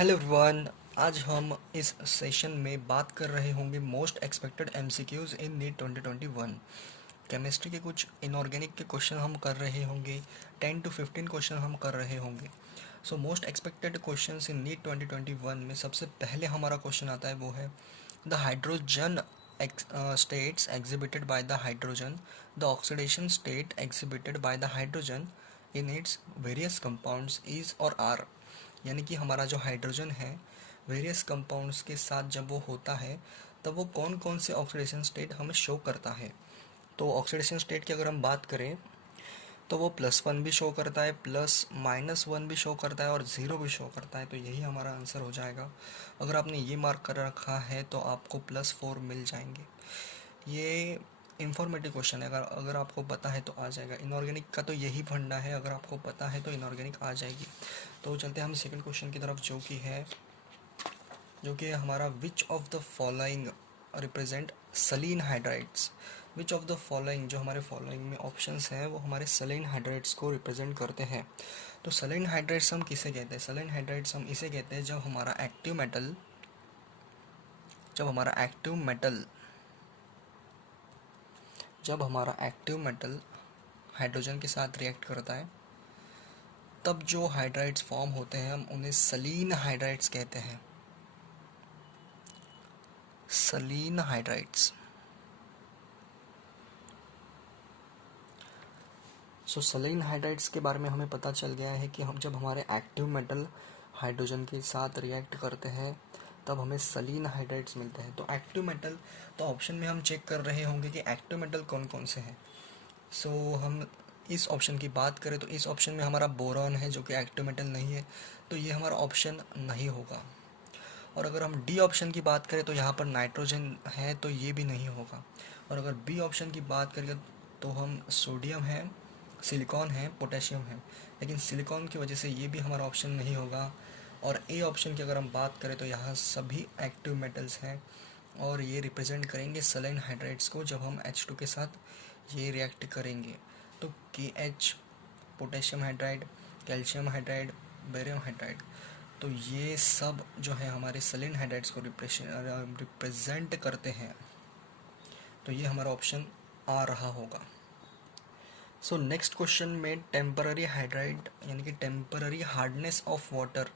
Hello everyone. आज हम इस सेशन में बात कर रहे होंगे मोस्ट एक्सपेक्टेड एमसीक्यूज इन नीट 2021। केमिस्ट्री के कुछ इनऑर्गेनिक के क्वेश्चन हम कर रहे होंगे। 10 to 15 क्वेश्चन हम कर रहे होंगे। So most expected questions in NEET 2021 में सबसे पहले हमारा क्वेश्चन आता है, वो है the hydrogen states exhibited by the hydrogen, the oxidation state exhibited by the hydrogen in its various compounds is or are। यानी कि हमारा जो हाइड्रोजन है वेरियस कंपाउंड्स के साथ जब वो होता है तब वो कौन कौन से ऑक्सीडेशन स्टेट हमें शो करता है। तो ऑक्सीडेशन स्टेट की अगर हम बात करें तो वो +1 भी शो करता है, +-1 भी शो करता है और 0 भी शो करता है। तो यही हमारा आंसर हो जाएगा। अगर आपने ये मार्क कर रखा है तो आपको +4 मिल जाएंगे। ये इंफॉर्मेटिव क्वेश्चन है, अगर अगर आपको पता है तो आ जाएगा। इनऑर्गेनिक का तो यही फंडा है, अगर आपको पता है तो इनऑर्गेनिक आ जाएगी। तो चलते हैं हम सेकंड क्वेश्चन की तरफ, जो कि है हमारा विच of the following represent Saleen hydrides. Which of the following, जो हमारे फॉलोइंग में ऑप्शंस हैं वो हमारे सलीन हाइड्राइड्स को रिप्रेजेंट करते हैं। तो सलीन हाइड्राइड्स हम किसे कहते हैं? सलीन हाइड्राइड्स हम इसे कहते हैं जब हमारा एक्टिव मेटल हाइड्रोजन के साथ रिएक्ट करता है तब जो हाइड्राइड्स फॉर्म होते हैं हम उन्हें सलीन हाइड्राइड्स कहते हैं। सलीन हाइड्राइड्स। सो सलीन हाइड्राइड्स के बारे में हमें पता चल गया है कि हम जब हमारे एक्टिव मेटल हाइड्रोजन के साथ रिएक्ट करते हैं तब हमें सलीन हाइड्राइड्स मिलते हैं। तो एक्टिव मेटल, तो ऑप्शन में हम चेक कर रहे होंगे कि एक्टिव मेटल कौन कौन से हैं। सो हम इस ऑप्शन की बात करें तो इस ऑप्शन में हमारा बोरॉन है जो कि एक्टिव मेटल नहीं है, तो ये हमारा ऑप्शन नहीं होगा। और अगर हम डी ऑप्शन की बात करें तो यहाँ पर नाइट्रोजन है, तो ये भी नहीं होगा। और अगर बी ऑप्शन की बात करें तो हम सोडियम है, सिलिकॉन है, पोटेशियम है, लेकिन सिलिकॉन की वजह से ये भी हमारा ऑप्शन नहीं होगा। और ए ऑप्शन की अगर हम बात करें तो यहाँ सभी एक्टिव मेटल्स हैं और ये रिप्रेजेंट करेंगे सलाइन हाइड्राइड्स को जब हम H2 के साथ ये रिएक्ट करेंगे। तो KH, potassium hydride, calcium hydride, barium hydride, तो ये सब जो है हमारे सलीन हाइड्राइड्स को रिप्रेजेंट करते हैं। तो ये हमारा ऑप्शन आ रहा होगा। सो नेक्स्ट क्वेश्चन में टेम्पररी हाइड्राइड यानी कि temporary hardness of water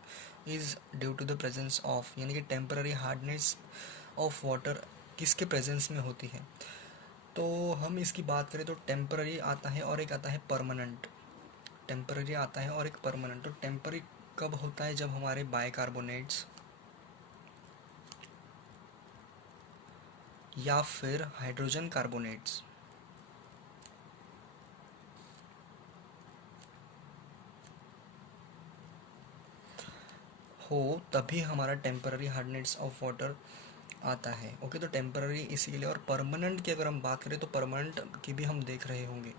is due to the presence of, यानी कि टेम्पररी हार्डनेस ऑफ वाटर किसके प्रेजेंस में होती है। तो हम इसकी बात करें तो टेम्पररी आता है और एक आता है परमानेंट। टेम्पररी आता है और एक परमानेंट। तो टेम्पररी कब होता है? जब हमारे बाइकार्बोनेट्स या फिर हाइड्रोजन कार्बोनेट्स हो तभी हमारा टेम्पररी हार्डनेस ऑफ वाटर आता है। ओके, तो टेम्पररी इसीलिए। और परमानेंट की अगर हम बात करें तो परमानेंट की भी हम देख रहे होंगे।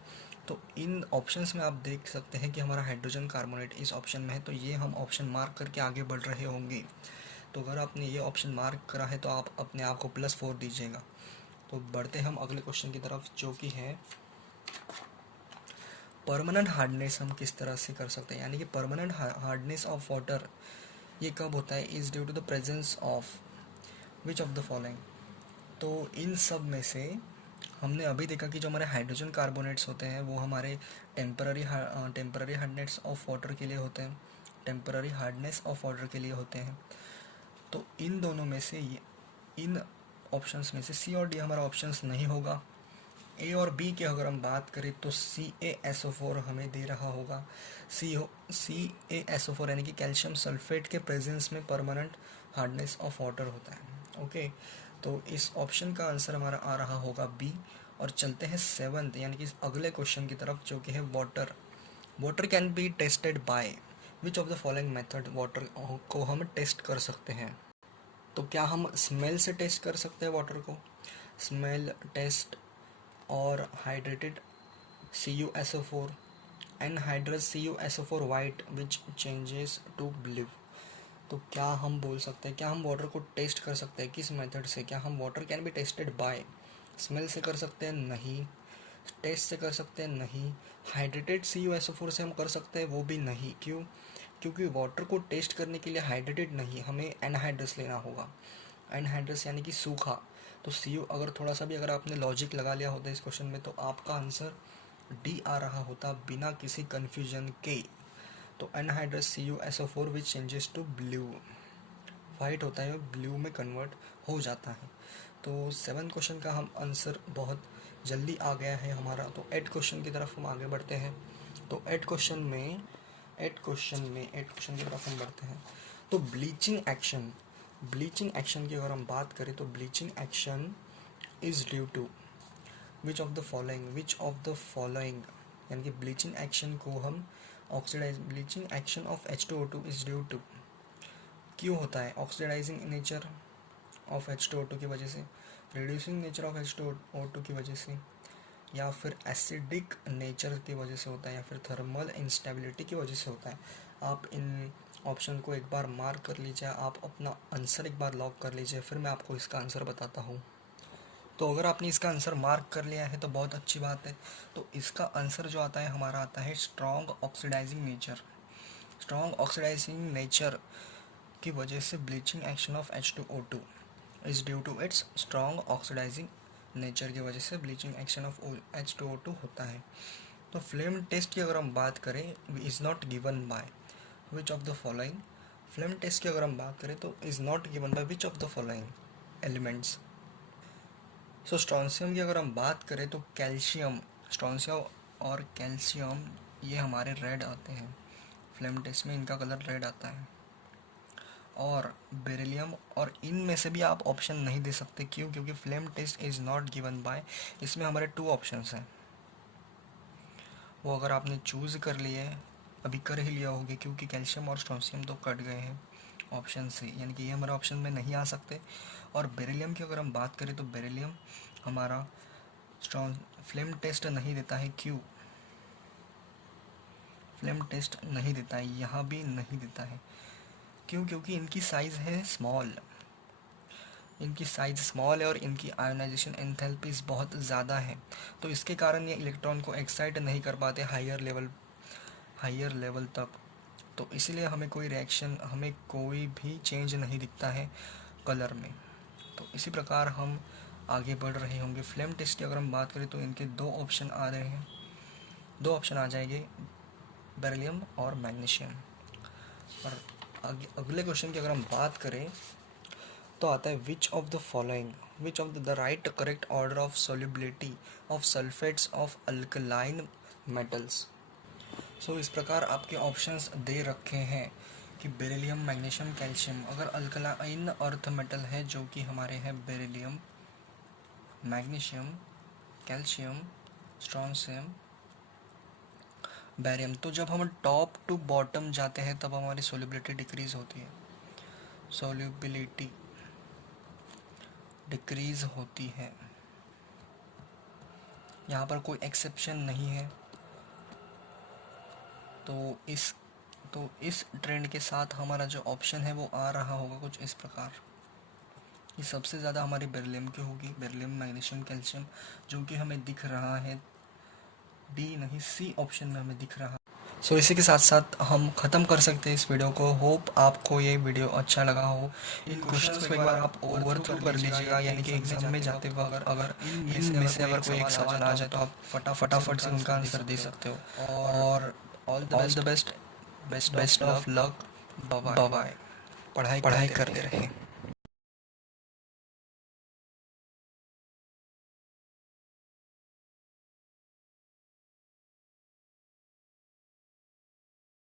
तो इन ऑप्शंस में आप देख सकते हैं कि हमारा हाइड्रोजन कार्बोनेट इस ऑप्शन में है, तो ये हम ऑप्शन मार्क करके आगे बढ़ रहे होंगे। तो अगर आपने ये ऑप्शन मार्क करा है तो आप अपने आप को +4 दीजिएगा। तो बढ़ते हम अगले क्वेश्चन की तरफ, जो कि है परमानेंट हार्डनेस हम किस तरह से कर सकते हैं। यानी कि परमानेंट हार्डनेस ऑफ वाटर ये कब होता है? Is due to the presence of which of the following. तो इन सब में से हमने अभी देखा कि जो हमारे हाइड्रोजन कार्बोनेट्स होते हैं वो हमारे टेम्पररी हार्डनेस ऑफ वाटर के लिए होते हैं, टेम्पररी हार्डनेस ऑफ वाटर के लिए होते हैं। तो इन दोनों में से इन ऑप्शंस में से सी और डी हमारा ऑप्शंस नहीं होगा। ए और बी की अगर हम बात करें तो CaSO4 हमें दे रहा होगा। CaSO4 यानी कि कैल्शियम सल्फेट के प्रेजेंस में परमानेंट हार्डनेस ऑफ वाटर होता है। ओके, तो इस ऑप्शन का आंसर हमारा आ रहा होगा बी। और चलते हैं सेवन्थ यानी कि अगले क्वेश्चन की तरफ, जो कि है water can be tested by which of the following method. Water को हम टेस्ट कर सकते हैं। तो क्या हम स्मेल से टेस्ट कर सकते हैं वाटर को? स्मेल टेस्ट और hydrated CuSO4, anhydrous CuSO4 white which changes to blue. तो क्या हम बोल सकते हैं, क्या हम वाटर को टेस्ट कर सकते हैं? किस मेथड से? क्या हम water can be tested by smell से कर सकते हैं? नहीं। टेस्ट से कर सकते हैं? नहीं। हाइड्रेटेड CuSO4 से हम कर सकते हैं? वो भी नहीं। क्यों? क्योंकि वाटर को टेस्ट करने के लिए हाइड्रेटेड नहीं, हमें एनहाइड्रस लेना होगा। एनहाइड्रस यानी कि सूखा। तो सी अगर थोड़ा सा भी अगर आपने लॉजिक लगा लिया होता इस क्वेश्चन में, तो आपका आंसर डी आ रहा होता बिना किसी कन्फ्यूजन के। तो anhydrous CuSO4 which changes to blue, white होता है ब्लू में कन्वर्ट हो जाता है। तो 7 क्वेश्चन का हम आंसर बहुत जल्दी आ गया है हमारा। तो 8 क्वेश्चन की तरफ हम आगे बढ़ते हैं। तो 8 क्वेश्चन की तरफ हम बढ़ते हैं। तो ब्लीचिंग एक्शन की अगर हम बात करें तो bleaching action is due to which of the following, यानी कि ब्लीचिंग एक्शन को हम bleaching action of H2O2 is due to, क्यों होता है? ऑक्सीडाइजिंग नेचर ऑफ H2O2 की वजह से, रिड्यूसिंग नेचर ऑफ H2O2 की वजह से, या फिर एसिडिक नेचर की वजह से होता है, या फिर थर्मल इंस्टेबिलिटी की वजह से होता है। आप इन ऑप्शन को एक बार मार्क कर लीजिए, आप अपना आंसर एक बार लॉक कर लीजिए, फिर मैं आपको इसका आंसर बताता हूँ। तो अगर आपने इसका आंसर मार्क कर लिया है तो बहुत अच्छी बात है। तो इसका आंसर जो आता है हमारा आता है स्ट्रॉन्ग ऑक्सीडाइजिंग नेचर की वजह से bleaching action of H2O2 is due to its strong oxidizing nature की वजह से ब्लीचिंग एक्शन ऑफ H2O2 होता है। तो फ्लेम टेस्ट की अगर हम बात करें, is not given by which of the following, flame test की अगर हम बात करें तो is not given by which of the following elements. So strontium की अगर हम बात करें तो स्ट्रॉन्शियम और कैल्शियम ये हमारे रेड आते हैं, फ्लेम टेस्ट में इनका कलर रेड आता है। और बेरिलियम, और इनमें से भी आप ऑप्शन नहीं दे सकते, क्यों? क्योंकि flame test is not given by, इसमें हमारे 2 ऑप्शंस हैं, वो अगर आपने चूज़ कर लिए, अभी कर ही लिया होगा, क्योंकि कैल्शियम और स्ट्रॉन्शियम तो कट गए हैं ऑप्शन से, यानी कि ये हमारे ऑप्शन में नहीं आ सकते। और बेरिलियम की अगर हम बात करें तो बेरिलियम हमारा फ्लेम टेस्ट नहीं देता है, क्यों? फ्लेम टेस्ट नहीं देता है, यहाँ भी नहीं देता है, क्यों? क्योंकि इनकी साइज़ है स्मॉल, है और इनकी आयोनाइजेशन एंथैल्पीज बहुत ज़्यादा है, तो इसके कारण ये इलेक्ट्रॉन को एक्साइट नहीं कर पाते हायर लेवल तक। तो इसलिए हमें कोई भी चेंज नहीं दिखता है कलर में। तो इसी प्रकार हम आगे बढ़ रहे होंगे। फ्लेम टेस्ट की अगर हम बात करें तो इनके 2 ऑप्शन आ रहे हैं, 2 ऑप्शन आ जाएंगे, बेरिलियम और मैग्नीशियम। और अगले क्वेश्चन की अगर हम बात करें तो आता है which of the right correct order of solubility of sulphates of alkaline metals. So इस प्रकार आपके ऑप्शंस दे रखे हैं कि बेरिलियम, मैग्नीशियम, कैल्शियम। अगर अल्कलाइन अर्थ मेटल है जो कि हमारे हैं beryllium, magnesium, calcium, strontium, barium, तो जब हम टॉप टू बॉटम जाते हैं तब हमारी सोल्युबिलिटी डिक्रीज होती है, यहाँ पर कोई एक्सेप्शन नहीं है। तो इस ट्रेंड के साथ हमारा जो ऑप्शन है वो आ रहा होगा कुछ इस प्रकार। ये सबसे ज़्यादा हमारी बेरिलियम की होगी, बेरिलियम, मैग्नीशियम, कैल्शियम, जो कि हमें दिख रहा है डी नहीं सी ऑप्शन में हमें दिख रहा। सो इसी के साथ साथ हम ख़त्म कर सकते हैं इस वीडियो को। होप आपको ये वीडियो अच्छा लगा हो। इन क्वेश्चंस को एक बार आप ओवर थ्रू कर लीजिएगा, यानी कि एग्जाम में जाते वक्त अगर इनमें से अगर कोई एक सवाल आ जाए तो आप फटाफट से उनका आंसर दे सकते हो। और all the best of luck. Bye bye. पढ़ाई करते रहें।